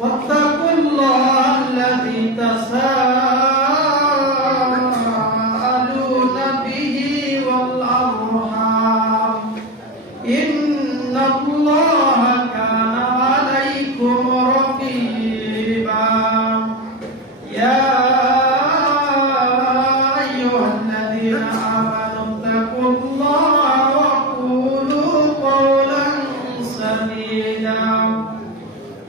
واتقوا الله الذي تساءلون به والأرحام إن الله كان عليكم رقيبا يا أيها الذين آمنوا اتقوا الله وقولوا قولا سديدا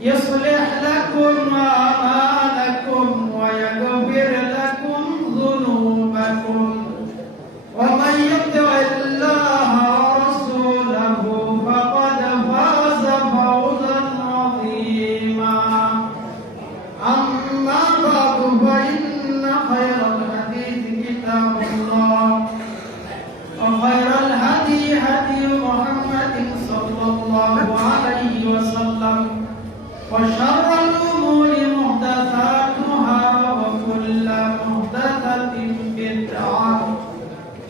يصلح لكم أعمالكم ويغفر لكم ذنوبكم ومن يطع الله ورسوله فقد فاز فوزا عظيما أما بعد فإن خير الحديث كتاب الله وخير الهدي هدي محمد صلى الله عليه وسلم وشر الأمور محدثاتها وكل محدثة بدعة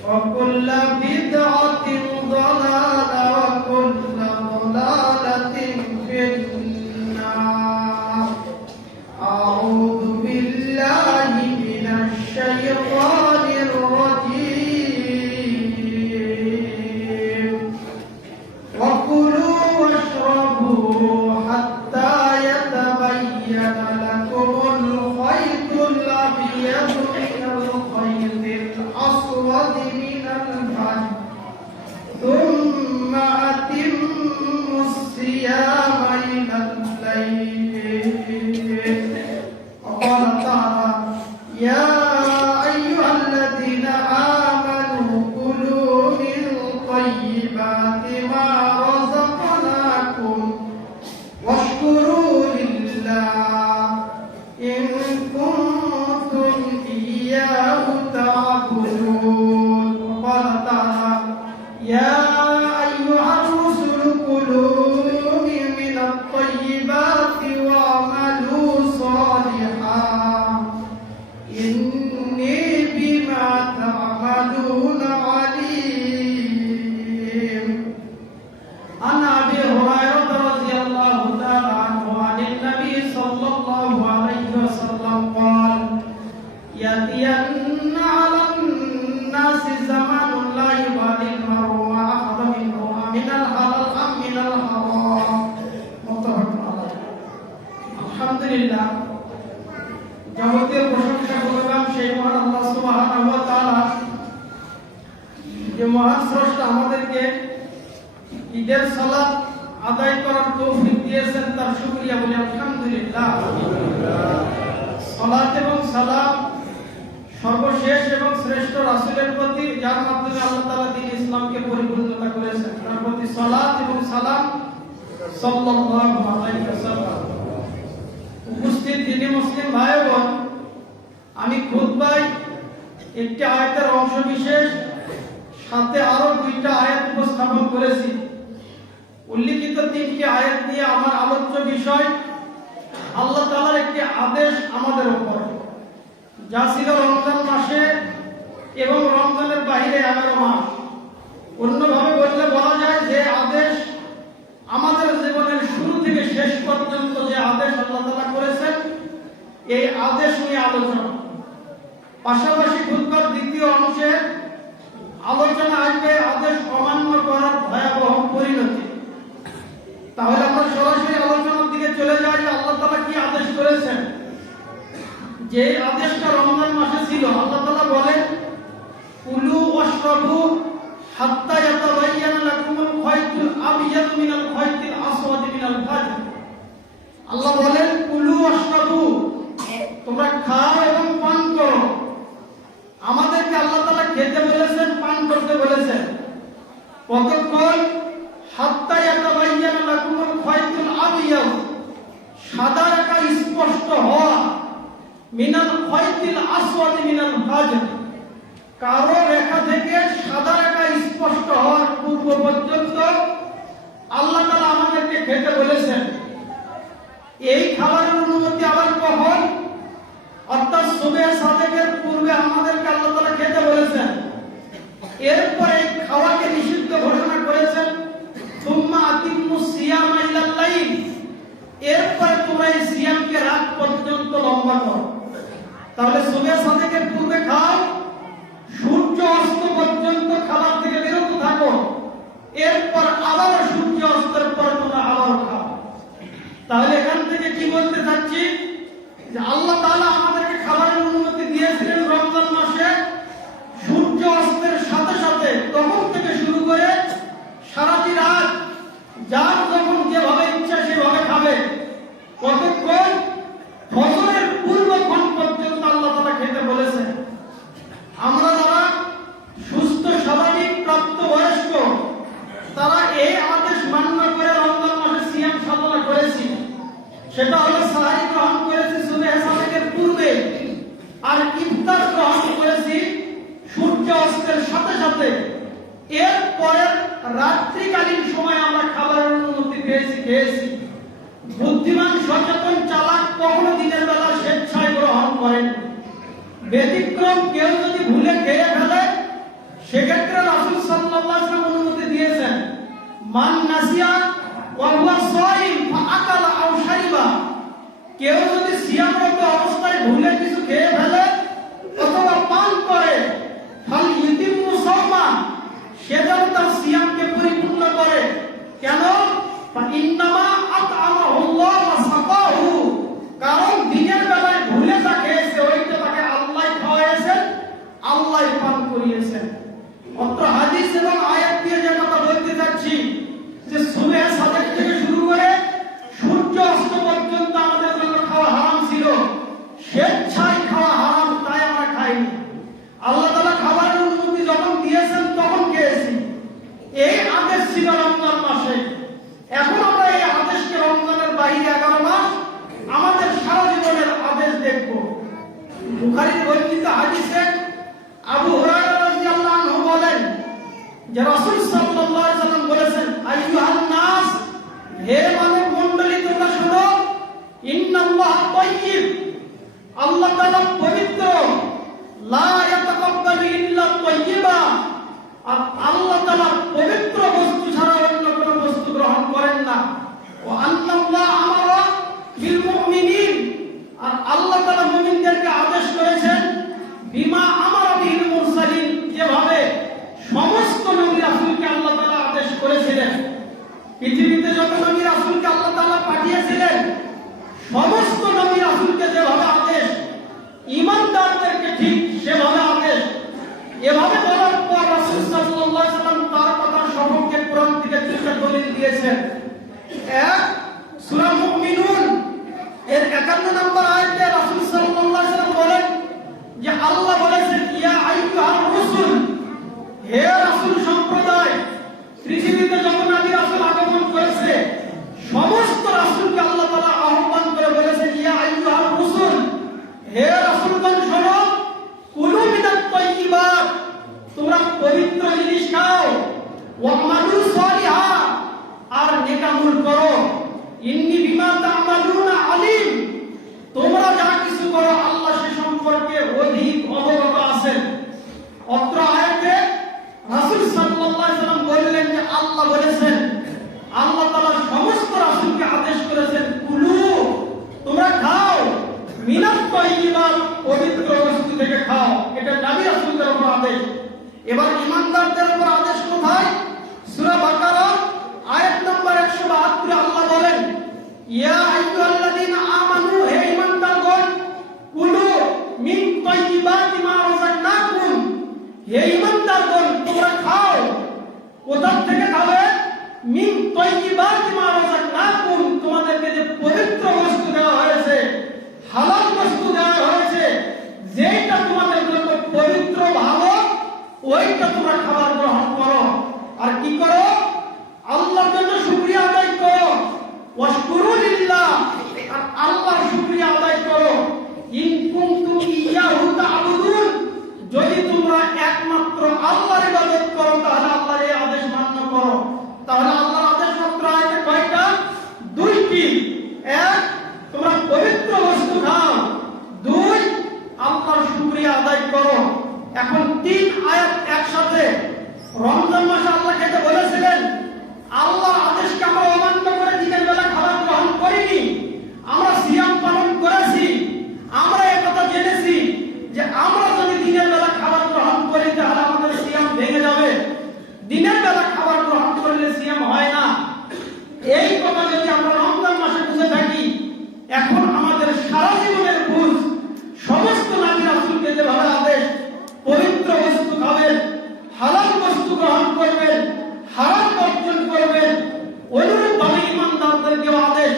وكل بدعة ضلالة وكل ضلالة في النار أعوذ بالله من الشيطان الرجيم وكلوا واشربوا حتى يتبين لكم الخيط الأبيض من الخيط الأسود من الفجر ثم أتموا الصيام إلى الليل وقال تعالى يا أيها الذين آمنوا كلوا من طيبات ما رزقناكم واشكروا لله إن كنتم إياه تعبدون وقال تعالى يا أيها الرسل كلوا من الطيبات واعملوا صالحا إني بما تعملون عليم عن أبي هريرة رضي الله تعالى عنه عن النبي صلى الله عليه وسلم قال يأتين على الناس زمان لا يبالي المرء ما أخذ منه من الحلال أم من الحرام متفق عليه الحمد لله যাবতীয় প্রশংসা করলাম সেই মহান আল্লাহ সুবহানাহু ওয়া তাআলা যে মহান স্রষ্টা আমাদেরকে ঈদের সালাত আদায় করার তৌফিক দিয়েছেন তার শুকরিয়া বলি আলহামদুলিল্লাহ। সালাত এবং সালাম সর্বশেষ এবং শ্রেষ্ঠ রাসূলের প্রতি যার মাধ্যমে আল্লাহ তাআলা দ্বীন ইসলামকে পরিপূর্ণতা করেছেন তার প্রতি সালাত এবং সালাম সাল্লাল্লাহু আলাইহি ওয়াসাল্লাম। উপস্থিত দ্বীনি মুসলিম ভাই বোন, আমি খুতবায় একটি আয়াতের অংশ বিশেষ সাথে আরো দুইটা আয়াত উপস্থাপন করেছি। উল্লিখিত তিনটি আয়াত নিয়ে আমার আলোচ্য বিষয় আল্লাহ তাআলার একটি আদেশ আমাদের উপর, যা ছিল রমজান মাসে এবং রমজানের বাইরে 11 মাস। অন্যভাবে বললে বলা যায় যে আদেশ আমাদের জীবনের শুরু থেকে শেষ পর্যন্ত যে আদেশ আল্লাহ তাআলা করেছেন এই আদেশ নিয়ে আলোচনা। পাশাপাশি খুতবার দ্বিতীয় অংশে আলোচনা আসবে আদেশ অমান্য করার ভয়াবহ পরিণতি। তাহলে আমরা সরাসরি আলোচনার দিকে চলে যাই। আল্লাহ তাআলা কি আদেশ করেছেন? যে আদেশটা রমজান মাসে ছিল, আল্লাহ তাআলা বলেন কুলু ওয়াশরাবু হাত্তা ইয়াতাবায়্যানা লাকুমুল খায়তুল আবয়াদু মিনাল খায়তিল আসওয়াদি মিনাল ফাজর। আল্লাহ বলেন কুলু ওয়াশরাবু, তোমরা খাও এবং পান করো। আমাদেরকে আল্লাহ তাআলা খেতে বলেছেন, পান করতে বলেছেন। কতক্ষণ? হাত্তা ইয়াতাবায়্যানা লাকুমুল খায়তুল আবয়াদ, সাদা রেখা স্পষ্ট হওয়া, মিনাল খায়তিল আসওয়াদি মিনাল ফাজর, কালো রেখা থেকে সাদা রেখা স্পষ্ট হওয়ার পূর্ব পর্যন্ত আল্লাহ তাআলা আমাদেরকে খেতে বলেছেন। এই খাবারের অনুমতি আবার কখন? অর্থাৎ সুবহে সাদেকের পূর্বে আমাদেরকে আল্লাহ তাআলা খেতে বলেছেন। এরপরে খাওয়াকে নিষিদ্ধ ঘোষণা করেছেন। সুম্মা আতিম্মুস সিয়ামা ইলাল লাইল, এরপরে তোমরা এই সিয়ামকে রাত পর্যন্ত লম্বা করো। তাহলে সুবহে সাদেকের পূর্বে খাও, সূর্য অস্ত পর্যন্ত খাবার থেকে বিরত থাকো, এরপর আবার সূর্য অস্তের পর তোমরা আবার খাও। তাহলে এখান থেকে কি বলতে চাচ্ছি যে আল্লাহ তাআলা আমাদেরকে খাবারের অনুমতি দিয়েছিলেন রমজান মাসে সূর্য অস্তের সাথে সাথে, তখন থেকে শুরু করে সারাটি রাত যার যখন যেভাবে ইচ্ছা সেভাবে খাবে। কতক্ষণ? ফজরের পূর্বক্ষণ পর্যন্ত আল্লাহ তাআলা খেতে বলেছেন। আমরা যারা সুস্থ স্বাভাবিক প্রাপ্তবয়স্ক তারা এই আদেশ মান্য করে রমজান মাসে সিয়াম সাধনা করেছি। সেটা হলো সাহারি গ্রহণ করেছি সুবহে সাদেকের পূর্বে, আর ইফতার গ্রহণ করেছি সূর্য অস্তের সাথে সাথে। এর পরের রাত্রিকালীন সময় আমরা খাবারের অনুমতি খেয়েছি। বুদ্ধিমান সচেতন চালাক কখনো দিনের বেলা স্বেচ্ছায় গ্রহণ করেন। ব্যতিক্রম কেউ যদি ভুলে খেয়ে ফেলে সেক্ষেত্রে রাসূল সাল্লাল্লাহু আলাইহি ওয়াসাল্লাম অনুমতি দিয়েছেন, মান নাসিয়া ওয়া হুয়া সাইম ফাআকালা আও শারিবা। কেউ যদি সিয়ামরত অবস্থায় ভুলে কিছু খেয়ে ফেলে অথবা পান করে, ফাল ইউতিমু সাওমা, সে যেন তার সিয়ামকে পরিপূর্ণ করে। কেন? ইন্নামা আত'আমাহুল্লাহ ওয়া সাকাহু, কারণ দিনের বেলায় ভুলে যা খেয়েছে ওইটা তাকে আল্লাহ খাওয়াইছেন, আল্লাহ পান করিয়েছেন। অত্র হাদিস এবং আয়াত দিয়ে যে কথা বলতে যাচ্ছি যে সুবহে সাদেক থেকে শুরু করে সূর্য অস্ত পর্যন্ত আমাদের জন্য খাওয়া হারাম ছিল। স্বেচ্ছায় খাওয়া হারাম, তাই আমরা খাইনি। আল্লাহ তাআলা খাবারের অনুমতি যখন দিয়েছেন তখন খেয়েছি। এই আদেশ ছিল রমজান মাসে। এখন আমরা এই আদেশকে রমজানের বাইরে 11 মাস আমাদের সারা জীবনের আদেশ দেখব। বুখারীর বর্ণিত হাদিসে আবু হুরায়রা রাদিয়াল্লাহু আনহু বলেন যে রাসূল সাল্লাল্লাহু আলাইহি ওয়াসাল্লাম বলেছেন, আইয়ুহান নাস, হে মানব মণ্ডলী তোমরা শোনো, ইন্নাল্লাহ তাইয়্যিব, আল্লাহ তাআলা পবিত্র, লা ইয়াতাকাব্বালু ইল্লা তাইয়্যিবা, আর আল্লাহ তাআলা পবিত্র বস্তু ছাড়া অন্য কোনো বস্তু গ্রহণ করেন না। ওয়া আন্নাল্লাহ আমারা বিল মুমিনিন, আর আল্লাহ তাআলা মুমিনদেরকে আদেশ করেছেন বিমা আমারা বিল মুরসালিন, যেভাবে সমস্ত নবী রাসূলকে আল্লাহ তাআলা আদেশ করেছিলেন। পৃথিবীতে যত নবী রাসূলকে আল্লাহ তাআলা পাঠিয়েছিলেন সমস্ত নবী রাসূলকে যেভাবে আদেশ, ঈমানদারদেরকে ঠিক সেভাবে আদেশ। এভাবে বলার পর রাসূল সাল্লাল্লাহু আলাইহি ওয়াসাল্লাম তার কথার সপক্ষে কোরআন থেকে দুইটা দলিল দিয়েছেন। এক, সূরা মুমিনুন এর 51 নম্বর আয়াতে রাসূল সাল্লাল্লাহু আলাইহি ওয়াসাল্লাম বলেন যে আল্লাহ বলেছেন, ইয়া আইয়ুহার রাসূল, হে রাসূল সম্প্রদায়। পৃথিবীতে যত নবী রাসূল আগমন করেছে সমস্ত রাসূলকে আল্লাহ তাআলা আহ্বান করে বলেছেন, ইয়া আইয়ুহার রাসূল, হে রাসূলগণ শোনো, কুলু মিনাত তাইয়্যিবাত, তোমরা পবিত্র জিনিস খাও, ওয়া আমালু সালিহা, আর নেকামল করো, ইন্নী বিমা তা'মালুনা আলিম, তোমরা যা কিছু করো আল্লাহ সে সম্পর্কে অধিক অবগত আছেন। অত্র আয়াতে রাসূল সাল্লাল্লাহু আলাইহি ওয়াসাল্লাম বললেন যে আল্লাহ বলেছেন, আল্লাহ তাআলা সমস্ত রাসূলকে আদেশ করেছেন, কুলু, তোমরা খাও, মিনাত তাইয়্যিবাত, পবিত্র বস্তু থেকে খাও। এটা নবী রাসূলদের উপর আদেশ। এবার ঈমানদারদের উপর আদেশ কোথায়? সূরা বাকারা আয়াত নম্বর 172 আল্লাহ বলেন, ইয়া আইয়ুহাল্লাযীনা আমানু, হে ঈমানদারগণ, কুলু মিন তাইয়্যিবাতি মা রাযাকনাকুম, হে ঈমানদারগণ তোমরা খাও। কোথা থেকে খাবে? মিন তাইয়্যিবাতি মা রাযাকনাকুম, তোমাদেরকে যে পবিত্র বস্তু দেওয়া হয়েছে, হালাল বস্তু দেওয়া হয়েছে, যেটা তোমাদের জন্য পবিত্র ভালো, ওইটা তোমরা খাবার গ্রহণ করো। আর কি করো? আল্লাহর জন্য শুকরিয়া আদায় করো। ওয়াশকুরু লিল্লাহ, এখন আমাদের সারা জীবনের বুঝ সমস্ত নবী রাসূলকে যেভাবে আদেশ পবিত্র বস্তু খাবেন, হালাল বস্তু গ্রহণ করবেন, হারাম বর্জন করবেন, অনুরূপভাবে ঈমানদারদেরকেও আদেশ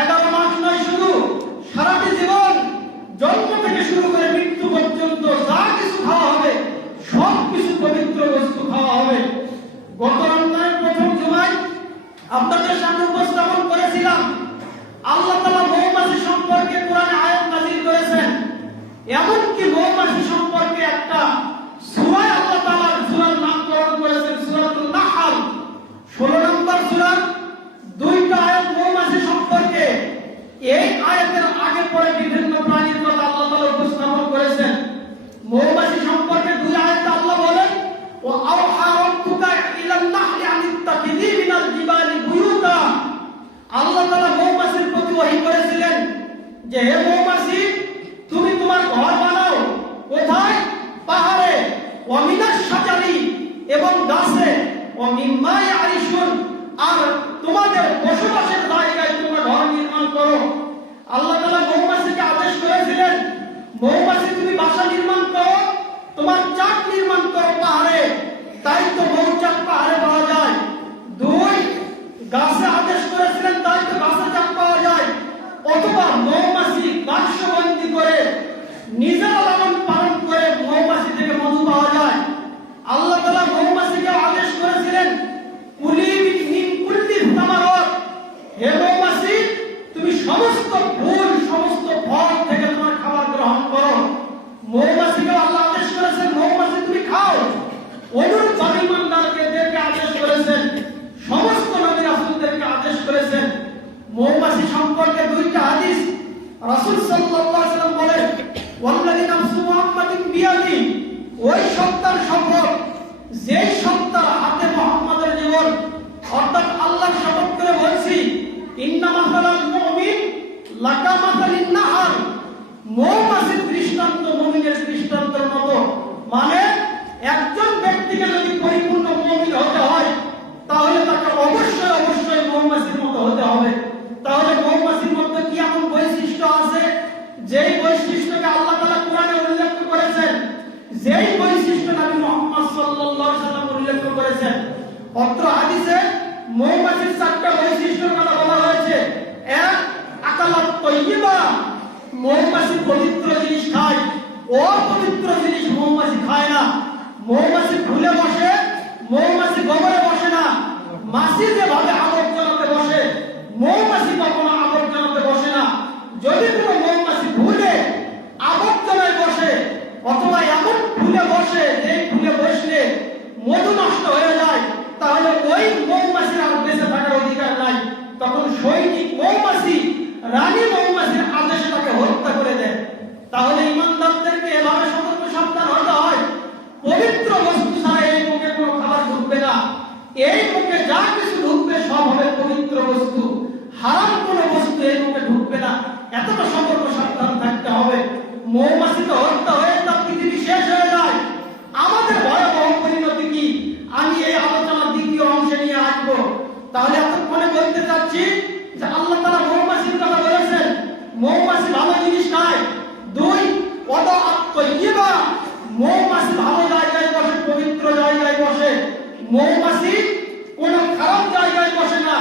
11 মাস নয়, শুধু সারাটি জীবন জন্ম থেকে শুরু করে মৃত্যু পর্যন্ত যা কিছু খাওয়া হবে সব কিছু পবিত্র বস্তু খাওয়া হবে। গত রমজানের প্রথম জুমায় আপনাদের সামনে উপস্থাপন করেছিলাম আল্লাহ তাআলা মৌমাছি সম্পর্কে কোরআনে আয়াত নাযিল করেছেন। এমনকি মৌমাছি সম্পর্কে একটা সূরা আল্লাহ তাআলা সূরার নামকরণ করেছেন সূরাতুন নাহল। 16 নম্বর সূরার 2টা আয়াত মৌমাছি সম্পর্কে। এই আয়াতের আগে পরে বিভিন্ন প্রাণীর কথা আল্লাহ তাআলা উপস্থাপন করেছেন। মৌমাছি সম্পর্কে 2 আয়াতে আল্লাহ বলেন, ওয়া আওহা রাব্বুকা ইলান নাহলি আন ইত্তাখিযি মিনাল জিবালি বুয়ুতা। আল্লাহ তাআলা মৌমাছির প্রতি ওহী করেছিলেন যে হে মৌমাছি, তুমি তোমার ঘর বানাও কোথায়? পাহাড়ে। ওয়া মিনাশ শাজারি, এবং গাছে। ওয়া মিম্মা ইয়ারিশুন, আর তোমাদের বসবাসের জায়গায় তোমরা ঘর নির্মাণ করো। আল্লাহ তাআলা মৌমাছিকে আদেশ করেছিলেন, মৌমাছি তুমি বাসা নির্মাণ করো, তোমার চাক নির্মাণ করো পাহাড়ে। তাই তো মৌচাক পাহাড়ে পাওয়া যায়। 2 গাছে আদেশ করেছিলেন, তাই তো গাছে চাক পাওয়া যায়। অথবা মৌমাছি বাক্সবন্দি করে নিজের লালন পালন করে মৌমাছি থেকে মধু পাওয়া যায়। আল্লাহ তাআলা মৌমাছিকে আদেশ করেছিলেন, কুলি মিন কুল্লি সামারাত, হে মৌমাছি তুমি সমস্ত ফুল সমস্ত ফল থেকে তোমার খাবার গ্রহণ করো। মৌমাছিকে আল্লাহ আদেশ করেছেন মৌমাছি তুমি খাও। অনুরূপভাবে ঈমানদারদেরকে আদেশ করেছেন, সমস্ত নবী রাসূলদেরকে আদেশ করেছেন। মৌমাছি সম্পর্কে 2টা হাদিস রাসূল সাল্লাল্লাহু আলাইহি ওয়াসাল্লাম বলেন, ওয়াল্লাযী নাফসু মুহাম্মাদিন বিয়াদি, ওই সত্তার শপথ যেই সত্তার হাতে মুহাম্মাদের জীবন, অর্থাৎ আল্লাহর শপথ করে বলছি, ইন্না মাসালাল মুমিন লাকা মাসালিন নাহার, মৌমাছির দৃষ্টান্ত মুমিনের দৃষ্টান্তের মতো। মানে একজন ব্যক্তিকে যদি পরিপূর্ণ মুমিন হতে হয় তাহলে তাকে অবশ্যই মৌমাছির মতো হতে হবে। তাহলে মৌমাছির মধ্যে কি এমন বৈশিষ্ট্য আছে যেই বৈশিষ্ট্যকে আল্লাহ তাআলা কোরআনে উল্লেখ করেছেন, যেই বৈশিষ্ট্য নবী মুহাম্মদ সাল্লাল্লাহু আলাইহি ওয়াসাল্লাম উল্লেখ করেছেন? অত্র হাদিসে মৌমাছির 4টা বৈশিষ্ট্যের কথা বলা হয়েছে। 1, আকালাত তাইয়্যিবা, মৌমাছি পবিত্র জিনিস খায়, অপবিত্র জিনিস মৌমাছি খায় না। মৌমাছি ফুলে বসে, মৌমাছি গোবরে বসে না। মাছি যেভাবে আবর্জনাতে বসে, মৌমাছি কখনো আবর্জনাতে বসে না। যদি কোনো মৌমাছি ভুলে আবর্জনায় বসে অথবা এমন ফুলে বসে যে ফুলে বসলে মধু নষ্ট হয়ে যায়, তাহলে ওই মৌমাছির আর বেঁচে থাকার অধিকার নাই। তখন সৈনিক মৌমাছি রানী মৌমাছির আদেশে তাকে হত্যা করে দেয়। তাহলে ঈমানদারদেরকে এভাবে সতর্ক সাবধান হতে হয়, পবিত্র বস্তু ছাড়া এই মুখে কোনো খাবার ঢুকবে না। এই মুখে যা কিছু ঢুকবে সব হবে পবিত্র বস্তু, হারাম কোনো বস্তু এই মুখে ঢুকবে না। এতটা সতর্ক সাবধান থাকতে হবে। মৌমাছি তো হত্যা হয়ে তার পৃথিবী শেষ হয়ে যায়। আমাদের ভয়াবহ পরিণতি কি আমি এই আলোচনার দ্বিতীয় অংশে নিয়ে আসবো। তাহলে এতক্ষণে বলতে চাচ্ছি যে আল্লাহ তাআলা মৌমাছির কথা বলেছেন, মৌমাছি ভালো জিনিস খায়। 2, ওয়াদাআত তাইয়্যিবা, মৌমাছি ভালো জায়গায় বসে, পবিত্র জায়গায় বসে। মৌমাছি কোনো খারাপ জায়গায় বসে না,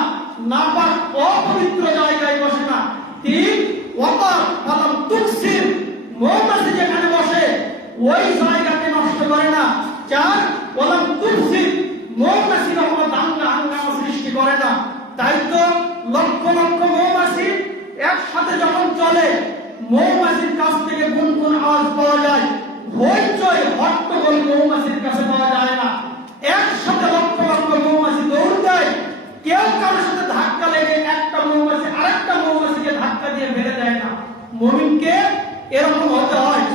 নাপাক অপবিত্র জায়গায় বসে না। 3, ওয়াতা ফালাম তুকসির, মৌমাছি যেখানে বসে ওই জায়গাকে নষ্ট করে না। 4, ওয়ালাম তুকসির, মৌমাছি কখনো দাঙ্গা হাঙ্গামা সৃষ্টি করে না। তাই তো লক্ষ লক্ষ মৌমাছি একসাথে যখন চলে, মৌমাছির কাছ থেকে গুনগুন আওয়াজ পাওয়া যায়, হইচই হট্টগোল মৌমাছির কাছে পাওয়া যায় না। একসাথে লক্ষ লক্ষ মৌমাছি দৌড় দেয়, কেউ কারোর সাথে ধাক্কা লেগে একটা মৌমাছি আরেকটা মৌমাছিকে ধাক্কা দিয়ে মেরে দেয় না। মুমিনকে এরকম হতে হয়।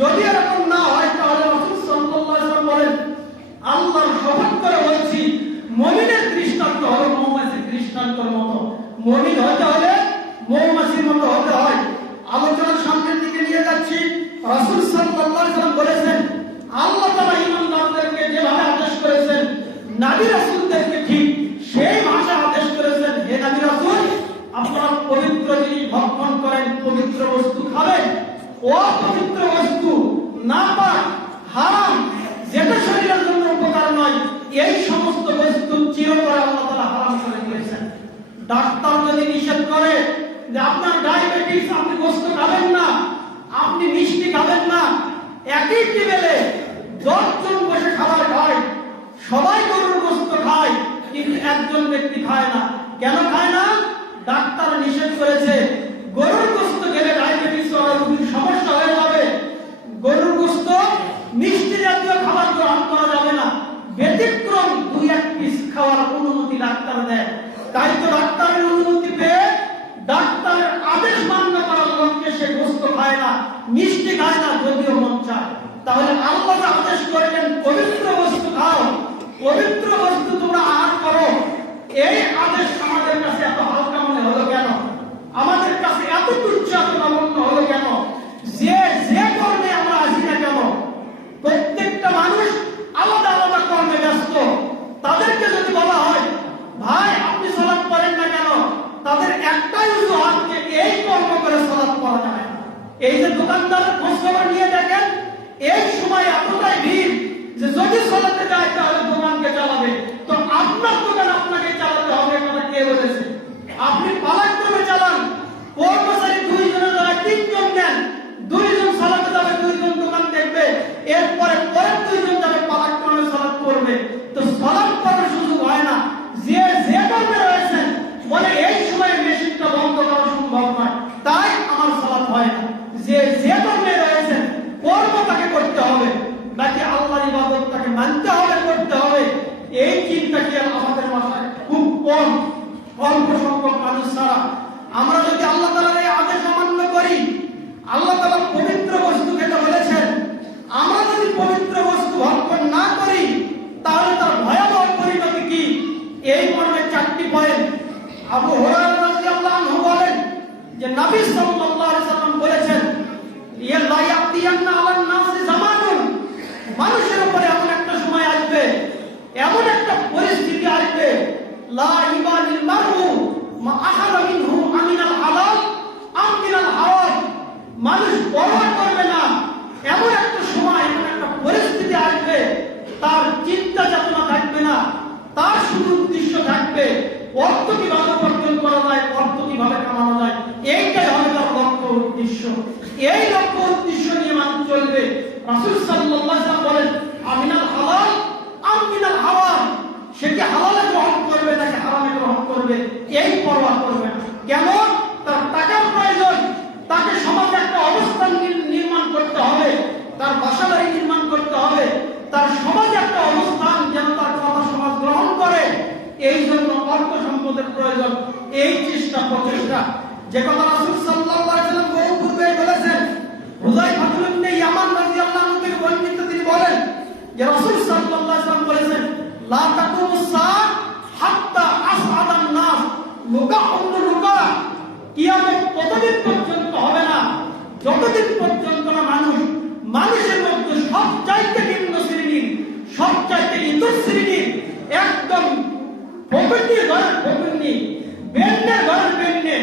যদি এরকম না হয় তাহলে রাসূল সাল্লাল্লাহু আলাইহি ওয়াসাল্লাম বলেন, আল্লাহর শপথ করে বলছি, মুমিনের দৃষ্টান্ত হলো মৌমাছির দৃষ্টান্তের মতো। মুমিন হতে হলে মৌমাছির মতো হতে হয়। আলোচনার সামনের দিকে নিয়ে যাচ্ছি। রাসূল সাল্লাল্লাহু আলাইহি ওয়াসাল্লাম বলেছেন, আল্লাহ তাআলা ঈমানদারদেরকে যেভাবে আদেশ করেছেন, নবী রাসূলদেরকে ঠিক সেই ভাষায় আদেশ করেছেন, হে নবী রাসূল আপনারা পবিত্র জিনিস ভক্ষণ বস্তু খাবেন, অপবিত্র বস্তু, নাপাক, হারাম, যেটা শরীরের জন্য উপকার নয়, এই সমস্ত বস্তু চিরতরে আল্লাহ তাআলা হারাম করে দিয়েছেন। ডাক্তার যদি নিষেধ করে যে আপনার ডায়াবেটিস, আপনি গোশত খাবেন না, আপনি মিষ্টি খাবেন না, একই টেবিলে 10 জন বসে খাবার খায়, সবাই গরুর গোশত খায়, কিন্তু একজন ব্যক্তি খায় না। কেন খায় না? ডাক্তার নিষেধ করেছে। গরুর গোশত খেলে ডায়াবেটিস রোগীর সমস্যা হয়ে যাবে, গরুর গোশত, মিষ্টি জাতীয় খাবার গ্রহণ করা যাবে না, ব্যতিক্রম 2-1 পিস খাওয়ার অনুমতি ডাক্তার দেয়। তাই তো ডাক্তারের অনুমতি পেয়ে ডাক্তারের আদেশ মান্য করার লক্ষ্যে সে গোশত খায় না, মিষ্টি খায় না, যদিও মন চায়। তাহলে আল্লাহ আদেশ করলেন পবিত্র বস্তু খাও, পবিত্র বস্তু তোমরা আহার করো। এই আদেশ আমাদের কাছে এত হালকা মনে হলো কেন? আমাদের কাছে এত তুচ্ছ, এত নগণ্য হলো কেন? যে কর্মে আমরা আসি না কেন, প্রত্যেকটা মানুষ আলাদা আলাদা কর্মে ব্যস্ত। তাদেরকে যদি বলা হয় ভাই আপনি সালাত পড়েন না কেন, তাদের একটাই অজুহাত যে এই কর্ম করে সালাত পড়া যায় না। এই যে দোকানদারের খোঁজ খবর নিয়ে দেখেন, এই সময় এতটাই ভিড় যে যদি সালাতে যায় তাহলে দোকানকে চালাবে। তো আপনার দোকান আপনাকে চালাতে হবে, কথা কে বলেছে? আপনি পালাক্রমে চালান, কর্মচারী 2 জনের জায়গায় 3 জন নেন, 2 জন সালাতে যাবে, 2 জন দোকান দেখবে, এরপরে পরের 2 জন যাবে পালাক্রমে সালাত করবে। তো সালাত করার সুযোগ হয় না। যে কর্মে রয়েছেন বলে এই সময় মেশিনটা বন্ধ করা সম্ভব নয়, তাই আমার সালাত হয় না। যে কর্মে রয়েছেন কর্ম তাকে করতে হবে, নাকি আল্লাহর ইবাদত তাকে মানতে হবে, করতে হবে, এই চিন্তা কি আমাদের মাথায় খুব কম, অল্প সংখ্যক মানুষ ছাড়া। আমরা যদি আল্লাহ তাআলার এই আদেশ অমান্য করি, আল্লাহ তাআলা পবিত্র বস্তু খেতে বলেছেন, আমরা যদি পবিত্র বস্তু ভক্ষণ না করি তাহলে তার ভয়াবহ পরিণতি কি? এই মর্মে 4টি পয়েন্ট। আবু হুরায়রা রাদিয়াল্লাহু আনহু বলেন যে নবী সাল্লাল্লাহু আলাইহি সাল্লাম বলেছেন, ইয়া লা ইয়াতিয়ান্না আলান নাসি জামানুন, মানুষের উপরে এমন একটা সময় আসবে, এমন একটা পরিস্থিতি আসবে, লা ইবালিল মারউ মা আহালা মিনহু আমিনাল হালাল আম মিনাল হারাম, মানুষ পরোয়া করবে না। এমন একটা সময়, এমন একটা পরিস্থিতি আসবে, তার চিন্তা চেতনা থাকবে না, তার শুধু উদ্দেশ্য থাকবে অর্থ কিভাবে উপার্জন করা যায়, অর্থ কিভাবে কামানো যায়, এইটাই হবে তার লক্ষ্য উদ্দেশ্য। এই লক্ষ্য উদ্দেশ্য নিয়ে মানুষ চলবে। রাসূল সাল্লাল্লাহু আলাইহি ওয়াসাল্লাম বলেন, আমিনাল হালাল আম মিনাল হারাম, সে কি হালালে গ্রহণ করবে নাকি হারামে গ্রহণ করবে, এই পরোয়া করবে না। কেন? তার টাকার প্রয়োজন, তাকে সমাজে একটা অবস্থান নির্মাণ করতে হবে, তার বাসাবাড়ি নির্মাণ করতে হবে, তার সমাজে একটা অবস্থান যেন তার কথা সমাজ গ্রহণ করে, এই জন্য অর্থ সম্পদের প্রয়োজন। এই প্রচেষ্টা যে কথা রাসূল সাল্লাল্লাহু আলাইহি ওয়াসাল্লাম বহু পূর্বে বলেছেন, হুযায়ফা ইবনে ইয়ামান রাদিয়াল্লাহু আনহু থেকে বর্ণিত, তিনি বলেন যে রাসূল সাল্লাল্লাহু আলাইহি ওয়াসাল্লাম বলেছেন, লা তাকুমুস সাআ হাত্তা আসআদান নাস লুকাহুম লুকা, কিয়ামত ততদিন পর্যন্ত হবে না যতদিন পর্যন্ত না মানুষের মধ্যে সবচাইতে নিম্ন শ্রেণীর, সবচাইতে ইতর শ্রেণীর, একদম ফকির ঘরের ফকির, বেন্নের ঘরের বেন্নে,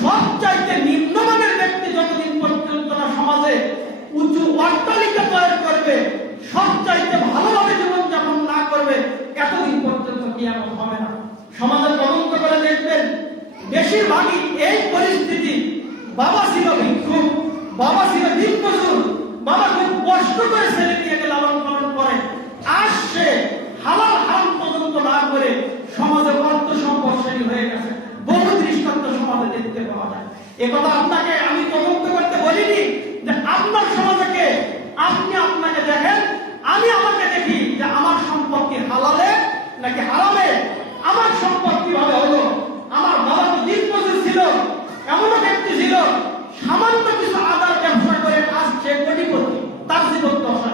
সবচাইতে নিম্নমানের ব্যক্তি যতদিন পর্যন্ত না সমাজে উঁচু অট্টালিকা তৈরি করবে, সবচাইতে ভালোভাবে জীবনযাপন না করবে, এতদিন পর্যন্ত কিয়ামত হবে না। সমাজে তদন্ত করে দেখবেন বেশিরভাগই এই পরিস্থিতি। বাবা ছিল ভিক্ষুক, বাবা ছিল দিনমজুর, বাবা খুব কষ্ট করে ছেলে মেয়েকে লালন পালন করে, আজ সে হালাল হারাম তদন্ত না করে সমাজে অর্থ সম্পদশালী হয়ে গেছে। বহু দৃষ্টান্ত সমাজে দেখতে পাওয়া যায়। একথা আপনাকে আমি তদন্ত করতে বলিনি যে আপনার সমাজকে আপনি আপনাকে দেখেন, আমি আমাকে দেখি যে আমার সম্পদ কি হালালে নাকি হারামে, আমার সম্পদ কিভাবে হলো। আমার বাবা তো দিনমজুর ছিল, এমনও ব্যক্তি ছিল সামান্য কিছু আদার ব্যবসা করে আজ সে কোটিপতি, তার জীবদ্দশা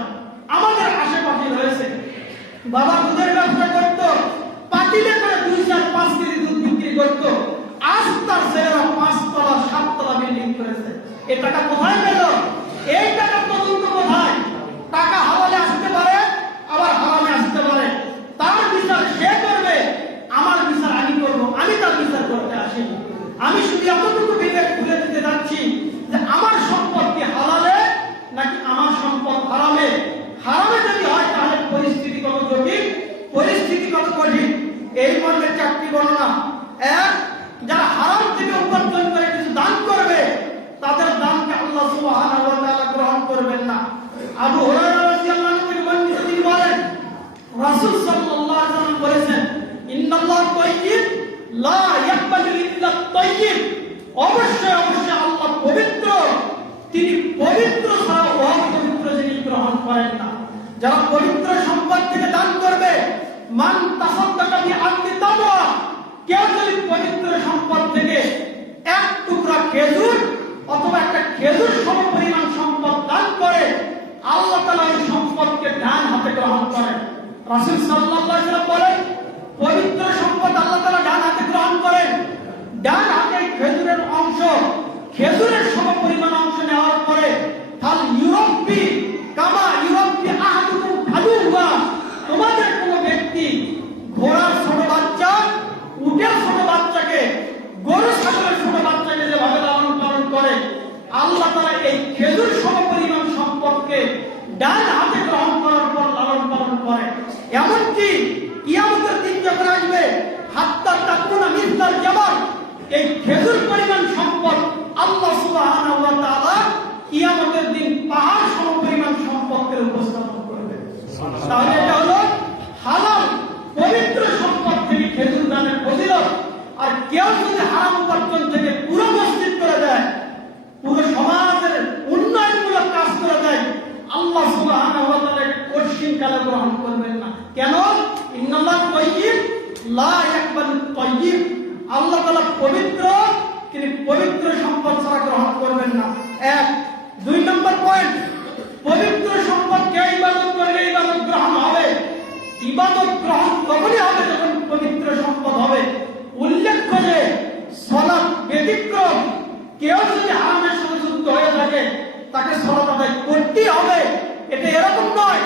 আমাদের আশেপাশে রয়েছে। বাবা দুধের ব্যবসা করত, পাতিলে করে 2-4-5 কেজি দুধ বিক্রি করত, আজ তার ছেলেরা 5 তলা 7 তলা বিল্ডিং করেছে। এই টাকা কোথায় পেল? এই টাকা তদন্ত কোথায়? টাকা হালালে আসতে পারে, আবার হারামে আসতে পারে, তার বিচার সে করবে, আমার বিচার আমি করব। আমি তার বিচার করতে আসিনি। আমি শুধু এতটুকু বিবেক খুলে দিতে যাচ্ছি যে সুবহানাহু ওয়া তাআলা গ্রহণ করবেন না। আবু হুরায়রা রাদিয়াল্লাহু আনহু থেকে বর্ণিত তিনি বলেন রাসূল সাল্লাল্লাহু আলাইহি ওয়াসাল্লাম বলেছেন ইন্নাল্লাহু তাইয়্যিব লা ইয়াকবালু ইল্লা তাইয়্যিব, অবশ্যই অবশ্যই আল্লাহ পবিত্র, তিনি পবিত্র ছাড়া অপবিত্র জিনিস গ্রহণ করেন না। যারা পবিত্র সম্পদ থেকে দান করবে, মান তাসাদ্দাকা বিআদলি তামরা, কেউ যদি পবিত্র সম্পদ থেকে এক টুকরা খেজুর অথবা একটা খেজুর সমপরিমাণ সম্পদ দান করে, আল্লাহ তাআলা ওই সম্পদকে ডান হাতে গ্রহণ করেন। রাসূল সাল্লাল্লাহু আলাইহি ওয়াসাল্লাম বলেন পবিত্র সম্পদ আল্লাহ তাআলা ডান হাতে গ্রহণ করেন। ডান হাতে খেজুরের অংশ, খেজুরের সমপরিমাণ অংশ নেওয়ার পরে ফাল ইউরব্বি কামা ইউরব্বি আহাদুকুম ফালুহা, তোমাদের কোনো ব্যক্তি ঘোড়ার ছোট বাচ্চা, উটের ছোট বাচ্চাকে, গরু ছাগলের ছোট বাচ্চাকে যেভাবে লালন পালন করে, আল্লাহ তাআলা এই খেজুর সমপরিমাণ সম্পদকে ডান হাতে গ্রহণ করার পর লালন পালন করে। এমনকি কিয়ামতের দিন যখন আসবে হাত্তা তাকুনা মিসলাল জাবাল, এই খেজুর পরিমাণ সম্পদ আল্লাহ সুবহানাহু ওয়া তাআলা কিয়ামতের দিন পাহাড় সমপরিমাণ সম্পদকে উপস্থাপন করবে। তাহলে এটা হলো হালাল পবিত্র সম্পদ থেকে খেজুর দানের ফজিলত। আর কেউ যদি হারাম উপার্জন থেকে পুরো মসজিদ করে দেয়, পুরো সমাজের উন্নয়নমূলক কাজ করে দেয়, আল্লাহ সুবহানাহু ওয়া তাআলা কঠিন কালে গ্রহণ করবেন না। কেন? ইন্নাল্লাহু তাইয়্যিব লা ইয়াকবালু তাইয়্যিব, আল্লাহ তাআলা পবিত্র, তিনি পবিত্র সম্পদ ছাড়া গ্রহণ করবেন না। এক। দুই নম্বর পয়েন্ট, পবিত্র সম্পদ কে ইবাদত করলে ইবাদত গ্রহণ হবে। ইবাদত গ্রহণ তখনই হবে যখন পবিত্র সম্পদ হবে। উল্লেখ্য যে সালাত ব্যতিক্রম, কেউ যদি হারামের সাথে যুক্ত হয়ে থাকে তাকে সালাত আদায় করতেই হবে। এটা এরকম নয়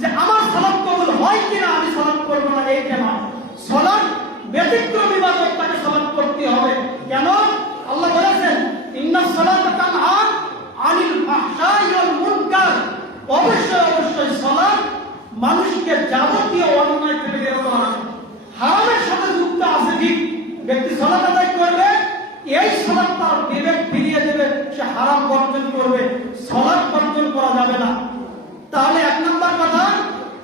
যে আমার সালাত কবুল হয় কিনা আমি সালাত করব না, এইটা নয়। সালাত ব্যতিক্রম ইবাদত, তাকে সালাত করতে হবে। কেন? আল্লাহ বলেছেন ইন্নাস সালাতা তানহা আনিল ফাহশাই ওয়াল মুনকার, অবশ্যই অবশ্যই সালাত মানুষকে যাবতীয় অন্যায় থেকে বিরত রাখে। হারামের সাথে যুক্ত আছে ঠিক, ব্যক্তি সালাত আদায় করবে, এই সালাত তার বিবেক ফিরিয়ে দেবে, সে হারাম বর্জন করবে, সালাত বর্জন করা যাবে না। তাহলে এক নম্বর কথা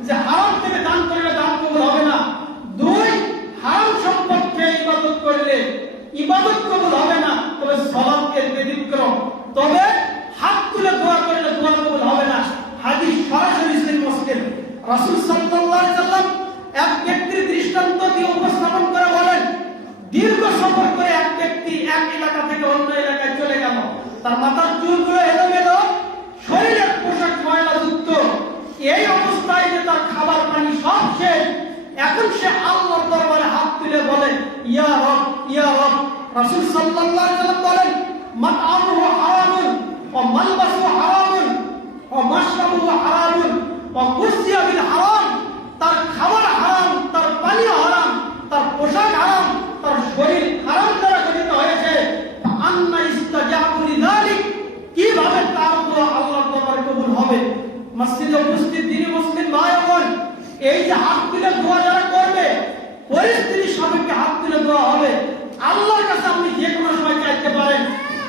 যে হারাম থেকে দান করলে দান কবুল হবে না। দুই, হারাম সম্পদকে ইবাদত করলে ইবাদত কবুল হবে না, তবে সালাতের ব্যতিক্রম। তবে হাত তুলে দোয়া করলে দোয়া কবুল হবে না। হাদিস সরাসরি সহিহ মুসলিম। রাসূল সাল্লাল্লাহু আলাইহি ওয়াসাল্লাম এক ব্যক্তির দৃষ্টান্ত দিয়ে উপস্থাপন করে বলেন, দীর্ঘ সফর করে এক ব্যক্তি এক এলাকা থেকে অন্য এলাকায় চলে গেল। তার মাথার চুলগুলো এলোমেলো, শরীরের পোশাক ময়লাযুক্ত, এই অবস্থায় যে তার খাবার পানি সব শেষ। এখন সে আল্লাহর দরবারে হাত তুলে বলে ইয়া রব, ইয়া রব। রাসূল সাল্লাল্লাহু আলাইহি ওয়াসাল্লাম বলেন মাতআমুহু হারামুন ওয়া মালবাসুহু হারামুন ওয়া মাশরাবুহু হারামুন ওয়া গুযিয়া বিল হারাম, তার খাবার হারাম, তার পানীয় হারাম, তার পোশাক হারাম, তার শরীর হারাম দ্বারা গঠিত হয়েছে। আন্না ইস্তাজাবু লিযালিক, কিভাবে তার দোয়া আল্লাহর দরবারে কবুল হবে? মসজিদে উপস্থিত দিনী মুসলিম ভাই বোন, এই যে হাত তুলে দোয়া যারা করবে, পরিস্থিতির সাপেক্ষে হাত তুলে দোয়া হবে। আল্লাহর কাছে আপনি যে কোনো সময় চাইতে পারেন।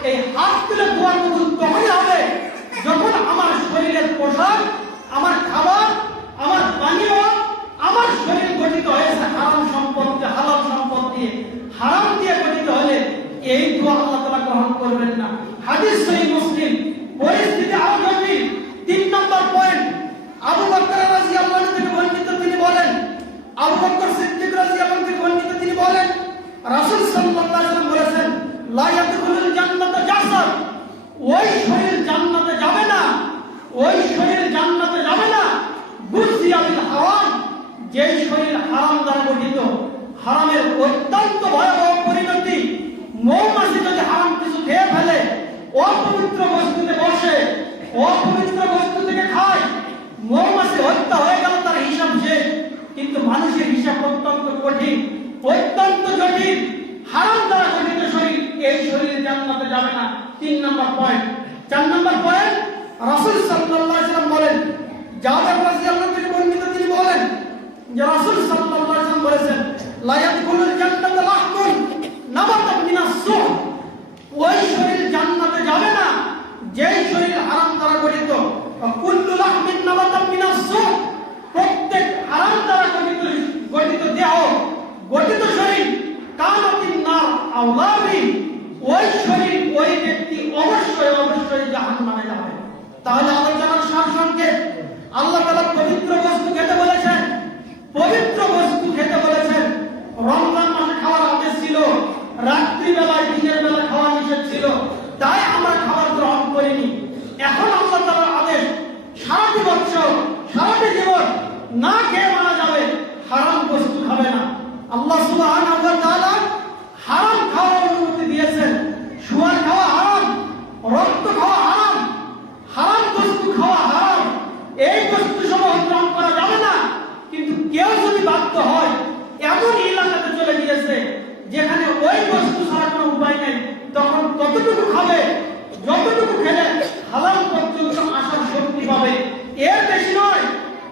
এই হাত তুলে দোয়া কবুল তখনই হবে যখন আমার শরীরের পোশাক, আমার খাবার, আমার পানীয়, আমার শরীর গঠিত হয়েছে হারাম সম্পদ দিয়ে, হালাল সম্পদ দিয়ে। হারাম দিয়ে গঠিত হলে এই দোয়া আল্লাহ তাআলা গ্রহণ করবেন না। হাদিস সহিহ মুসলিম। পরিস্থিতি আরো জটিল। তিন নম্বর পয়েন্ট, আবু বকর রাদিয়াল্লাহু আনহু থেকে বর্ণিত, তিনি বলেন, আবু বকর সিদ্দিক রাদিয়াল্লাহু আনহু থেকে বর্ণিত, তিনি বলেন রাসূল সাল্লাল্লাহু আলাইহি ওয়াসাল্লাম বলেছেন লা ইয়াদখুলুল জান্নাতা জাসাদ, ওই শরীর জান্নাতে যাবে না, ওই শরীর জান্নাতে যাবে না গুযিয়া বিল হারাম, যেই শরীর হারাম দ্বারা গঠিত। হারামের অত্যন্ত ভয়াবহ পরিণতি। মৌমাছি যদি হারাম কিছু খেয়ে ফেলে, অপবিত্র বস্তুতে বসে, অপবিত্র বস্তু থেকে খায়, মৌমাছি হত্যা হয়ে গেল, তার হিসাব শেষ। কিন্তু মানুষের হিসাব অত্যন্ত কঠিন, অত্যন্ত জটিল। হারাম দ্বারা গঠিত শরীর, এই শরীর জান্নাতে যাবে না। তিন নম্বর পয়েন্ট। চার নম্বর পয়েন্ট, রাসূল সাল্লাল্লাহু আলাইহি ওয়াসাল্লাম বলেন, জাবের রাদিয়াল্লাহু আনহু থেকে বর্ণিত, তিনি বলেন যে রাসূল সাল্লাল্লাহু আলাইহি ওয়াসাল্লাম বলেছেন লা ইয়াদখুলুল জান্নাতা লাহমুন নাবাতা মিনাস সুহ, ওই শরীর জান্নাতে যাবে না যেই শরীর কুল্লু লাহমিন নাবাতা মিনাস সুক, প্রত্যেক হারাম দ্বারা গঠিত দেহ, গঠিত শরীর কানাতিন নার আওলাবি, ওই শরীর ওই ব্যক্তি অবশ্যই জাহান্নামে যাবে। তাহলে আলোচনার সারসংক্ষেপ, আল্লাহ তাআলা পবিত্র বস্তু খেতে বলেছেন, পবিত্র বস্তু খেতে বলেছেন। রমজান মাসে খাওয়ার আদেশ ছিল, রাত্রি বেলায় দিনের বেলা খাওয়া নিষেধ ছিল, তাই আমরা খাবার গ্রহণ করিনি। এখন আল্লাহ তাআলার আদেশ, সারাটি বছর সারাটি জীবন না খেয়ে মারা যাবে, হারাম বস্তু খাবে না। আল্লাহ সুবহানাহু ওয়া তাআলা হারাম খাওয়ার অনুমতি দিয়েছেন। শুয়ার খাওয়া হারাম, রক্ত খাওয়া হারাম, হারাম বস্তু খাওয়া হারাম, এই বস্তু সমূহ গ্রহণ করা যাবে না। কিন্তু কেউ যদি বাধ্য হয়, এমন এলাকাতে চলে গিয়েছে যেখানে ওই বস্তু ছাড়া কোনো উপায় নেই, তখন ততটুকু খাবে যতটুকু খেলে হালাল পর্যন্ত আসার শক্তি পাবে, এর বেশি নয়।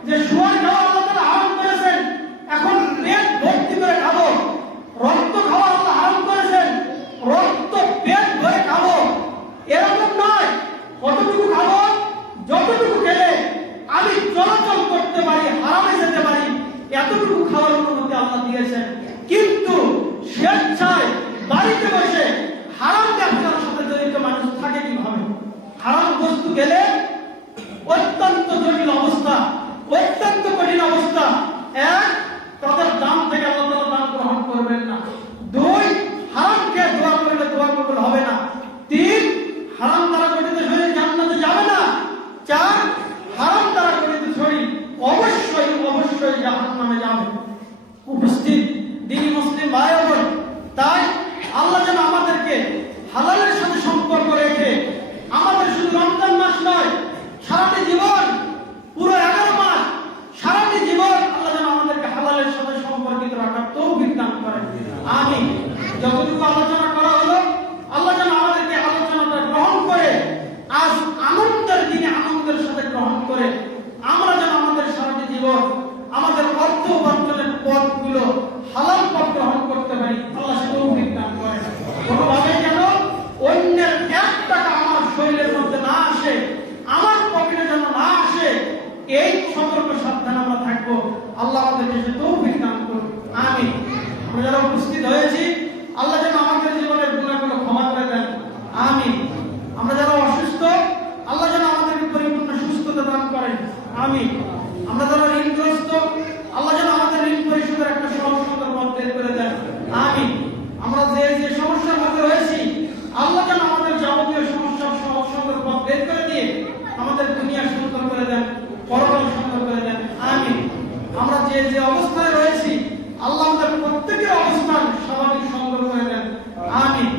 যে শুয়ার খাওয়া আল্লাহ তাআলা হারাম করেছেন, এখন পেট ভর্তি করে খাবো। রক্ত খাওয়া আল্লাহ হারাম করেছেন, রক্ত পেট ভরে খাবো, এরকম নয়। কতটুকু খাবো? যতটুকু খেলে আমি চলাচল করতে পারি, হারামে যেতে পারি, এতটুকু খাওয়ার অনুমতি আল্লাহ দিয়েছেন। কিন্তু স্বেচ্ছায় বাড়িতে বসে হারাম ব্যবসার সাথে জড়িত মানুষ থাকে কিভাবে? হারাম বস্তু গেলে অত্যন্ত জটিল অবস্থা, অত্যন্ত কঠিন অবস্থা। এক, তাদের দাম থেকে আল্লাহ তাআলা দান গ্রহণ করবেন না। দুই, হারামকে দোয়া করলে দোয়া কবুল হবে না। তিন, হারাম দ্বারা গঠিত শরীর জান্নাতে যাবে না। চার, হারাম দ্বারা গঠিত শরীর অবশ্যই জাহান্নামে যাবে। উপস্থিত দ্বীনি মুসলিম ভাই বোন, তাই আল্লাহ যেন আমাদেরকে হালালের সাথে সম্পর্ক রেখে আমাদের শুধু রমজান মাস নয়, সারাটি জীবন, পুরো 11 মাস, সারাটি জীবন আল্লাহ যেন আমাদেরকে হালালের সাথে সম্পর্কিত রাখার তৌফিক দান করেন। আমিন। যতটুকু আলোচনা করা হলো, আল্লাহ যেন আমাদেরকে আলোচনাটা গ্রহণ করে আজ আনন্দের দিনে আনন্দের সাথে গ্রহণ করে আমরা যেন আমাদের সারাটি জীবন আমাদের অর্থ উপার্জনের পথগুলো হালাল পথ গ্রহণ করতে পারি। আল্লাহ সে তৌফিক দান করেন। কোনোভাবে যেন অন্যের 1 টাকা আমার শরীরের মধ্যে না আসে, আমার পকেটে যেন না আসে, এই সতর্ক সাবধান আমরা থাকবো। আল্লাহ আমাদেরকে সে তৌফিক দান করুন। আমিন। আমরা যারা উপস্থিত হয়েছি, আল্লাহ যেন আমাদের জীবনের গুনাহগুলো ক্ষমা করে দেন। আমিন। আমরা যারা অসুস্থ, আল্লাহ যেন আমাদেরকে পরিপূর্ণ সুস্থতা দান করেন। আমিন। আমরা যারা ঋণগ্রস্ত, আল্লাহ যেন আমাদের ঋণ পরিশোধের একটা সহজ সুন্দর পথ বের করে দেন। আমিন। আমরা যে সমস্যার মধ্যে রয়েছি, আল্লাহ যেন আমাদের যাবতীয় সমস্যার সহজ সুন্দর পথ বের করে দিয়ে আমাদের দুনিয়া সুন্দর করে দেন, পরকাল সুন্দর করে দেন। আমিন। আমরা যে অবস্থায় রয়েছি, আল্লাহ আমাদের প্রত্যেকের অবস্থান স্বাভাবিক সুন্দর করে দেন। আমিন।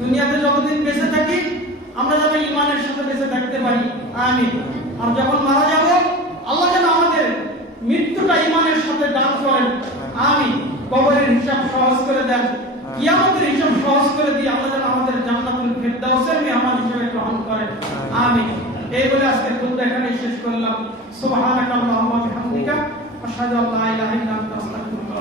দুনিয়াতে যতদিন বেঁচে থাকি, আমরা যেন ঈমানের সাথে বেঁচে থাকতে পারি। আমিন। আর যখন মারা যাব, আল্লাহ যেন আমাদের মৃত্যুটা ঈমানের সাথে দান করেন। আমিন। কবরের হিসাব সহজ করে দেন, কিয়ামতের হিসাব সহজ করে দিয়ে আল্লাহ যেন আমাদের জান্নাতুল ফিরদাউসের মেহমান হিসেবে গ্রহণ করেন। আমিন। এই বলে আজকের খুতবা এখানেই শেষ করলাম। সুবহানাকাল্লাহুম্মা ওয়া বিহামদিকা আশহাদু আল্লা ইলাহা ইল্লা আনতা আস্তাগফিরুকা